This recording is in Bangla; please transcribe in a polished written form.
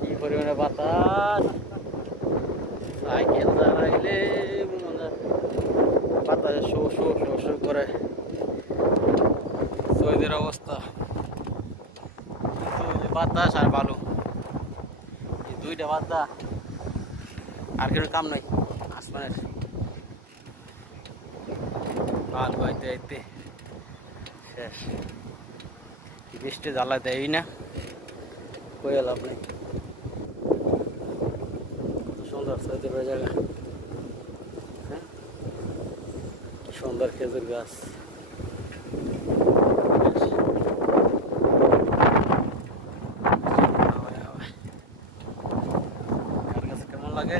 কি পরিমাণে বাতাস, সাইকেল চালাইলে বাতাসে শো শো শো শো করে সৌদির অবস্থা। বাতাস আর বালু, এই দুইটা বাদা আর কোনো কাম নাই আসমানের। বালু আইতে আইতে শেষ, বৃষ্টি জ্বালা দেয় না, কই লাভ নেই। সুন্দর সৌদির জায়গা, হ্যাঁ সুন্দর খেজুর গাছ। কার কাছে কেমন লাগে?